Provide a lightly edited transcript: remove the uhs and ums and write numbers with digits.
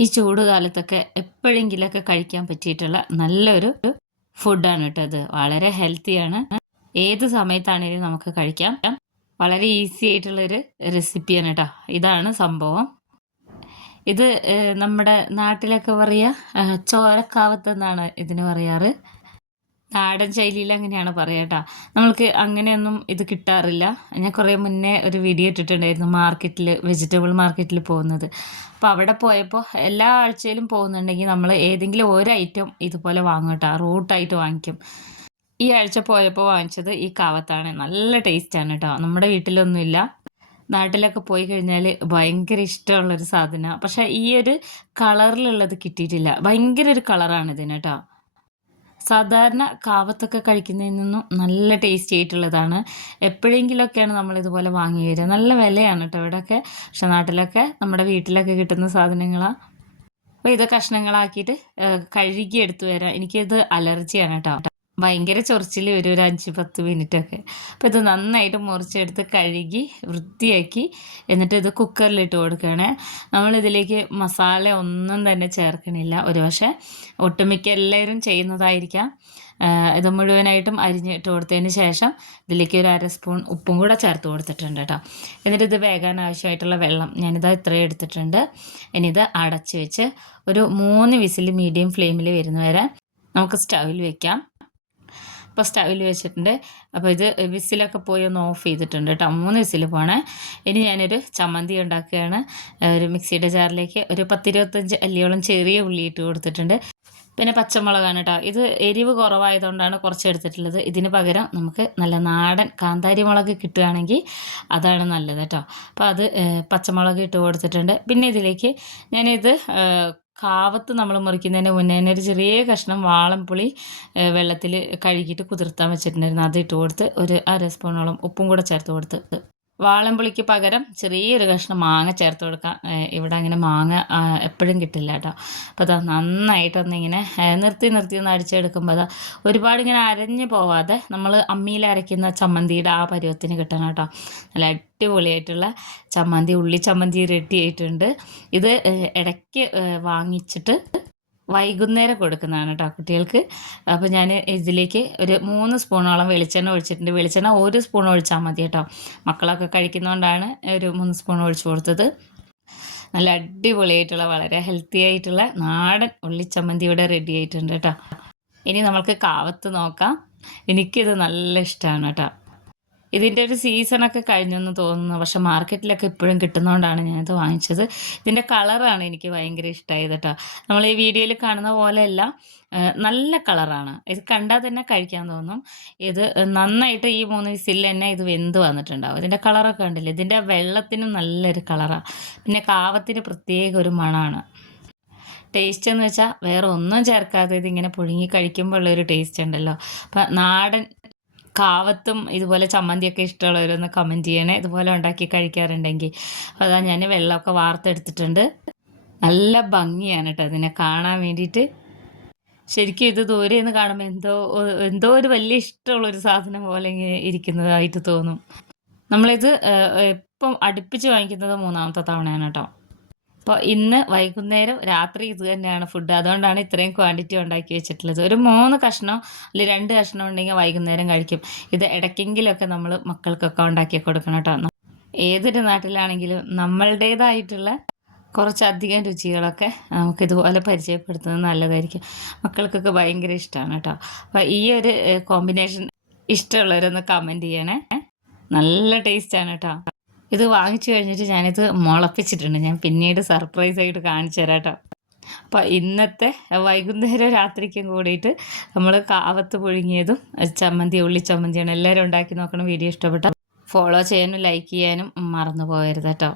ഈ ചൂട് കാലത്തൊക്കെ എപ്പോഴെങ്കിലൊക്കെ കഴിക്കാൻ പറ്റിയിട്ടുള്ള നല്ലൊരു ഫുഡാണ് കേട്ടോ അത്. വളരെ ഹെൽത്തിയാണ്. ഏത് സമയത്താണെങ്കിലും നമുക്ക് കഴിക്കാം. വളരെ ഈസി ആയിട്ടുള്ളൊരു റെസിപ്പിയാണ് കേട്ടോ. ഇതാണ് സംഭവം. ഇത് നമ്മുടെ നാട്ടിലൊക്കെ പറയുക ചോരക്കാവത്ത് എന്നാണ് ഇതിന് പറയാറ്. നാടൻ ശൈലിയിൽ അങ്ങനെയാണ് പറയുക കേട്ടോ. നമ്മൾക്ക് അങ്ങനെയൊന്നും ഇത് കിട്ടാറില്ല. ഞാൻ കുറേ മുന്നേ ഒരു വീഡിയോ ഇട്ടിട്ടുണ്ടായിരുന്നു മാർക്കറ്റിൽ, വെജിറ്റബിൾ മാർക്കറ്റിൽ പോകുന്നത്. അപ്പോൾ അവിടെ പോയപ്പോൾ എല്ലാ ആഴ്ചയിലും പോകുന്നുണ്ടെങ്കിൽ നമ്മൾ ഏതെങ്കിലും ഒരു ഐറ്റം ഇതുപോലെ വാങ്ങും കേട്ടോ. റൂട്ടായിട്ട് വാങ്ങിക്കും. ഈ ആഴ്ച പോയപ്പോൾ വാങ്ങിച്ചത് ഈ കാവത്താണ്. നല്ല ടേസ്റ്റാണ് കേട്ടോ. നമ്മുടെ വീട്ടിലൊന്നുമില്ല. നാട്ടിലൊക്കെ പോയി കഴിഞ്ഞാൽ ഭയങ്കര ഇഷ്ടമുള്ളൊരു സാധനമാണ്. പക്ഷേ ഈ ഒരു കളറിലുള്ളത് കിട്ടിയിട്ടില്ല. ഭയങ്കര ഒരു കളറാണ് ഇതിന് കേട്ടോ. സാധാരണ കാവത്തൊക്കെ കഴിക്കുന്നതിൽ നിന്നും നല്ല ടേസ്റ്റി ആയിട്ടുള്ളതാണ്. എപ്പോഴെങ്കിലുമൊക്കെയാണ് നമ്മളിതുപോലെ വാങ്ങി വരിക. നല്ല വിലയാണ് കേട്ടോ ഇവിടെയൊക്കെ. പക്ഷെ നാട്ടിലൊക്കെ നമ്മുടെ വീട്ടിലൊക്കെ കിട്ടുന്ന സാധനങ്ങളാണ്. അപ്പോൾ ഇത് കഷ്ണങ്ങളാക്കിയിട്ട് കഴുകി എടുത്തു വരാം. എനിക്കിത് അലർജിയാണ് കേട്ടോ. ഭയങ്കര ചൊറിച്ചിൽ വരും ഒരു 5-10 മിനിറ്റൊക്കെ. അപ്പോൾ ഇത് നന്നായിട്ട് മുറിച്ചെടുത്ത് കഴുകി വൃത്തിയാക്കി എന്നിട്ട് ഇത് കുക്കറിലിട്ട് കൊടുക്കുകയാണ്. നമ്മളിതിലേക്ക് മസാല ഒന്നും തന്നെ ചേർക്കണില്ല. ഒരു പക്ഷേ ഒട്ടുമിക്ക എല്ലാവരും ചെയ്യുന്നതായിരിക്കാം. ഇത് മുഴുവനായിട്ടും അരിഞ്ഞിട്ട് കൊടുത്തതിന് ശേഷം ഇതിലേക്ക് ഒരു 1/2 സ്പൂൺ ഉപ്പും കൂടെ ചേർത്ത് കൊടുത്തിട്ടുണ്ട് കേട്ടോ. എന്നിട്ട് ഇത് വേകാൻ ആവശ്യമായിട്ടുള്ള വെള്ളം ഞാനിത് ഇത്രയും എടുത്തിട്ടുണ്ട്. ഇനി ഇത് അടച്ച് വെച്ച് ഒരു 3 വിസിൽ മീഡിയം ഫ്ലെയിമിൽ വരുന്നവരെ നമുക്ക് സ്റ്റൗവിൽ വെക്കാം. ഇപ്പോൾ സ്റ്റൗവിൽ വെച്ചിട്ടുണ്ട്. അപ്പോൾ ഇത് വിസിലൊക്കെ പോയി ഒന്ന് ഓഫ് ചെയ്തിട്ടുണ്ട് കേട്ടോ. 3 വിസിൽ പോണേ. ഇനി ഞാനൊരു ചമ്മന്തി ഉണ്ടാക്കുകയാണ്. ഒരു മിക്സിയുടെ ജാറിലേക്ക് ഒരു 10-25 അല്ലിയോളം ചെറിയ ഉള്ളി ഇട്ട് കൊടുത്തിട്ടുണ്ട്. പിന്നെ പച്ചമുളകാണ് കേട്ടോ. ഇത് എരിവ് കുറവായതുകൊണ്ടാണ് കുറച്ച് എടുത്തിട്ടുള്ളത്. ഇതിന് പകരം നമുക്ക് നല്ല നാടൻ കാന്താരി മുളക് കിട്ടുകയാണെങ്കിൽ അതാണ് നല്ലത് കേട്ടോ. അപ്പോൾ അത് പച്ചമുളക് ഇട്ട് കൊടുത്തിട്ടുണ്ട്. പിന്നെ ഇതിലേക്ക് ഞാനിത് കാവത്ത് നമ്മൾ മുറിക്കുന്നതിന് മുന്നേ തന്നെ ഒരു ചെറിയ കഷ്ണം വാളംപുളി വെള്ളത്തിൽ കഴുകിയിട്ട് കുതിർത്താൻ വെച്ചിട്ടുണ്ടായിരുന്നു. അത് ഇട്ട് കൊടുത്ത് ഒരു 1/2 സ്പൂണോളം ഉപ്പും കൂടെ ചേർത്ത് കൊടുത്ത്. വാളംപുളിക്ക് പകരം ചെറിയൊരു കഷ്ണം മാങ്ങ ചേർത്ത് കൊടുക്കാം. ഇവിടെ അങ്ങനെ മാങ്ങ എപ്പോഴും കിട്ടില്ല കേട്ടോ. അപ്പോൾ അതാ നന്നായിട്ടൊന്നിങ്ങനെ നിർത്തി ഒന്ന് അടിച്ചെടുക്കുമ്പോൾ അതാ ഒരുപാട് ഇങ്ങനെ അരഞ്ഞു പോവാതെ നമ്മൾ അമ്മിയിൽ അരയ്ക്കുന്ന ചമ്മന്തിയുടെ ആ പരുവത്തിന് കിട്ടണം കേട്ടോ. നല്ല അടിപൊളിയായിട്ടുള്ള ചമ്മന്തി, ഉള്ളി ചമ്മന്തി റെഡി ആയിട്ടുണ്ട്. ഇത് ഇടയ്ക്ക് വാങ്ങിച്ചിട്ട് വൈകുന്നേരം കൊടുക്കുന്നതാണ് കേട്ടോ കുട്ടികൾക്ക്. അപ്പോൾ ഞാൻ ഇതിലേക്ക് ഒരു 3 സ്പൂണോളം വെളിച്ചെണ്ണ ഒഴിച്ചിട്ടുണ്ട്. വെളിച്ചെണ്ണ 1 സ്പൂൺ ഒഴിച്ചാൽ മതി കേട്ടോ. മക്കളൊക്കെ കഴിക്കുന്നതുകൊണ്ടാണ് ഒരു 3 സ്പൂൺ ഒഴിച്ചു കൊടുത്തത്. നല്ല അടിപൊളിയായിട്ടുള്ള വളരെ ഹെൽത്തി ആയിട്ടുള്ള നാടൻ ഉള്ളിച്ചമ്മന്തി ഇവിടെ റെഡി ആയിട്ടുണ്ട് കേട്ടോ. ഇനി നമ്മൾക്ക് കാവത്ത് നോക്കാം. എനിക്കിത് നല്ല ഇഷ്ടമാണ് കേട്ടോ. ഇതിൻ്റെ ഒരു സീസണൊക്കെ കഴിഞ്ഞെന്ന് തോന്നുന്നു. പക്ഷെ മാർക്കറ്റിലൊക്കെ ഇപ്പോഴും കിട്ടുന്നതുകൊണ്ടാണ് ഞാനിത് വാങ്ങിച്ചത്. ഇതിൻ്റെ കളറാണ് എനിക്ക് ഭയങ്കര ഇഷ്ടമായത് കേട്ടോ. നമ്മൾ ഈ വീഡിയോയിൽ കാണുന്ന പോലെയല്ല, നല്ല കളറാണ്. ഇത് കണ്ടാൽ തന്നെ കഴിക്കാൻ തോന്നും. ഇത് നന്നായിട്ട് ഈ 3 വിസിൽ തന്നെ ഇത് വെന്ത് വന്നിട്ടുണ്ടാവും. ഇതിൻ്റെ കളറൊക്കെ കണ്ടില്ലേ. ഇതിൻ്റെ വെള്ളത്തിനും നല്ലൊരു കളറാണ്. പിന്നെ കാവത്തിന് പ്രത്യേക ഒരു മണമാണ്. ടേസ്റ്റ് എന്ന് വെച്ചാൽ വേറെ ഒന്നും ചേർക്കാതെ ഇതിങ്ങനെ പുഴുങ്ങി കഴിക്കുമ്പോൾ ഉള്ളൊരു ടേസ്റ്റ് ഉണ്ടല്ലോ. അപ്പം നാടൻ കാവത്തും ഇതുപോലെ ചമ്മന്തിയൊക്കെ ഇഷ്ടമുള്ളവരൊന്ന് കമൻറ്റ് ചെയ്യണേ. ഇതുപോലെ ഉണ്ടാക്കി കഴിക്കാറുണ്ടെങ്കിൽ. അപ്പോൾ അതാ ഞാൻ വെള്ളമൊക്കെ വാർത്തെടുത്തിട്ടുണ്ട്. നല്ല ഭംഗിയാണ് കേട്ടോ ഇതിനെ കാണാൻ വേണ്ടിയിട്ട്. ശരിക്കും ഇത് ദൂരെ നിന്ന് കാണുമ്പോൾ എന്തോ ഒരു വലിയ ഇഷ്ടമുള്ളൊരു സാധനം പോലെ ഇങ്ങനെ ഇരിക്കുന്നതായിട്ട് തോന്നും. നമ്മളിത് ഇപ്പം അടുപ്പിച്ച് വാങ്ങിക്കുന്നത് 3ാമത്തെ തവണയാണ് കേട്ടോ. അപ്പോൾ ഇന്ന് വൈകുന്നേരം രാത്രി ഇത് തന്നെയാണ് ഫുഡ്. അതുകൊണ്ടാണ് ഇത്രയും ക്വാണ്ടിറ്റി ഉണ്ടാക്കി വെച്ചിട്ടുള്ളത്. ഒരു 3 കഷ്ണം അല്ലെങ്കിൽ 2 കഷ്ണം ഉണ്ടെങ്കിൽ വൈകുന്നേരം കഴിക്കും. ഇത് ഇടയ്ക്കെങ്കിലുമൊക്കെ നമ്മൾ മക്കൾക്കൊക്കെ ഉണ്ടാക്കി കൊടുക്കണം കേട്ടോ. ഏതൊരു നാട്ടിലാണെങ്കിലും നമ്മളുടേതായിട്ടുള്ള കുറച്ചധികം രുചികളൊക്കെ നമുക്കിതുപോലെ പരിചയപ്പെടുത്തുന്നത് നല്ലതായിരിക്കും. മക്കൾക്കൊക്കെ ഭയങ്കര ഇഷ്ടമാണ് കേട്ടോ. അപ്പോൾ ഈ ഒരു കോമ്പിനേഷൻ ഇഷ്ടമുള്ളവരൊന്ന് കമൻറ്റ് ചെയ്യണേ. നല്ല ടേസ്റ്റാണ് കേട്ടോ. ഇത് വാങ്ങിച്ചു കഴിഞ്ഞിട്ട് ഞാനിത് മുളപ്പിച്ചിട്ടുണ്ട്. ഞാൻ പിന്നീട് സർപ്രൈസായിട്ട് കാണിച്ചു തരാം കേട്ടോ. അപ്പോൾ ഇന്നത്തെ വൈകുന്നേരം രാത്രിക്കും കൂടിയിട്ട് നമ്മൾ കാവത്ത് പുഴുങ്ങിയതും ചമ്മന്തി, ഉള്ളി ചമ്മന്തിയാണ്. എല്ലാവരും ഉണ്ടാക്കി നോക്കണം. വീഡിയോ ഇഷ്ടപ്പെട്ടാൽ ഫോളോ ചെയ്യാനും ലൈക്ക് ചെയ്യാനും മറന്നു പോകരുത് കേട്ടോ.